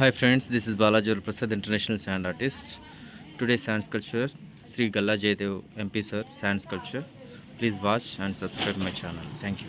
Hi friends, this is Balaji Prasad, International Sand Artist. Today's sand sculpture, Sri Galla Jaydev MP Sir, sand sculpture. Please watch and subscribe my channel. Thank you.